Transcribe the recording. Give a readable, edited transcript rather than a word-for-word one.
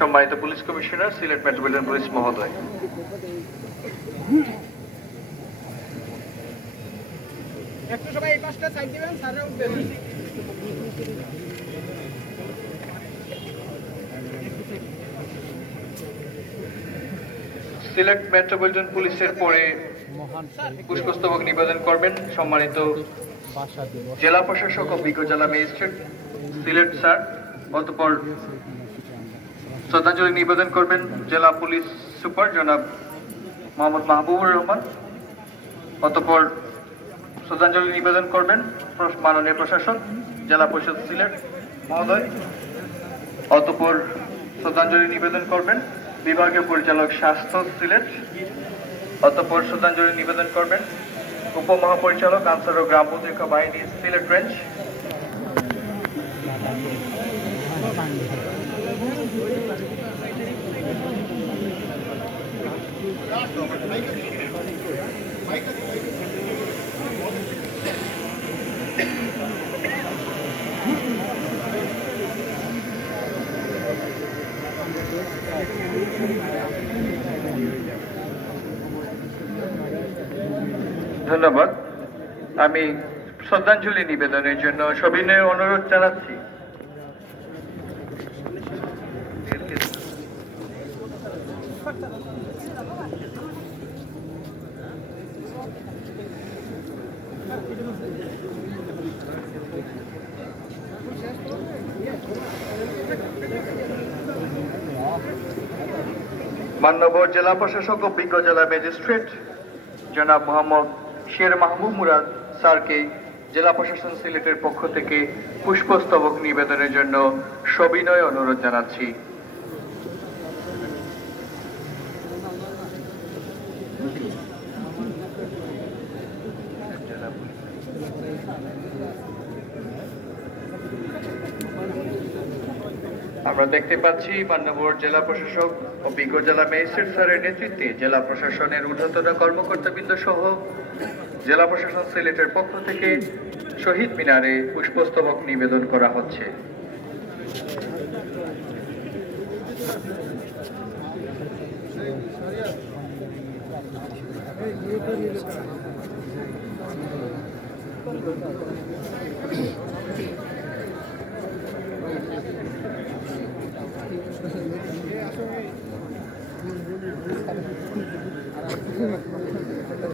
সম্মানিত police commissioner, Sylhet metropolitan police মহোদয়, একটু সবাই এই পাশটা সাইড দিবেন, স্যাররা উঠবেন। সিলেট মেট্রোপলিটন পুলিশের পরে পুষ্পস্তবক নিবেদন করবেন সম্মানিত জেলা প্রশাসক ও বিজ্ঞ জেলা ম্যাজিস্ট্রেট সিলেট স্যার। অতঃপর শ্রদ্ধাঞ্জলি নিবেদন করবেন জেলা পুলিশ সুপার জনাব মোহাম্মদ মাহবুবুর রহমান। অতঃপর শ্রদ্ধাঞ্জলি নিবেদন করবেন মাননীয় প্রশাসক জেলা পরিষদ সিলেট মহোদয়। অতঃপর শ্রদ্ধাঞ্জলি নিবেদন করবেন বিভাগীয় পরিচালক স্বাস্থ্য সিলেট। অতঃপর শ্রদ্ধাঞ্জলি নিবেদন করবেন উপমহাপরিচালক আনসার ও গ্রাম প্রতিরক্ষা বাহিনী সিলেট রেঞ্জ। ধন্যবাদ। আমি শ্রদ্ধাঞ্জলি নিবেদনের জন্য সবিনয় অনুরোধ জানাচ্ছি মান্যবর জেলা প্রশাসক ও বিজ্ঞ জেলা ম্যাজিস্ট্রেট জনাব মোহাম্মদ শের মাহবুব মুরাদ স্যারকে জেলা প্রশাসন সিলেটের পক্ষ থেকে পুষ্পস্তবক নিবেদনের জন্য সবিনয় অনুরোধ জানাচ্ছি। আমরা দেখতে পাচ্ছি মান্যবর জেলা প্রশাসক ও বিজ্ঞ জেলা ম্যাজিস্ট্রেট স্যারের নেতৃত্বে জেলা প্রশাসনের ঊর্ধ্বতন কর্মকর্তাবৃন্দ সহ জেলা প্রশাসন সিলেটের পক্ষ থেকে শহীদ মিনারে পুষ্পস্তবক নিবেদন করা হচ্ছে।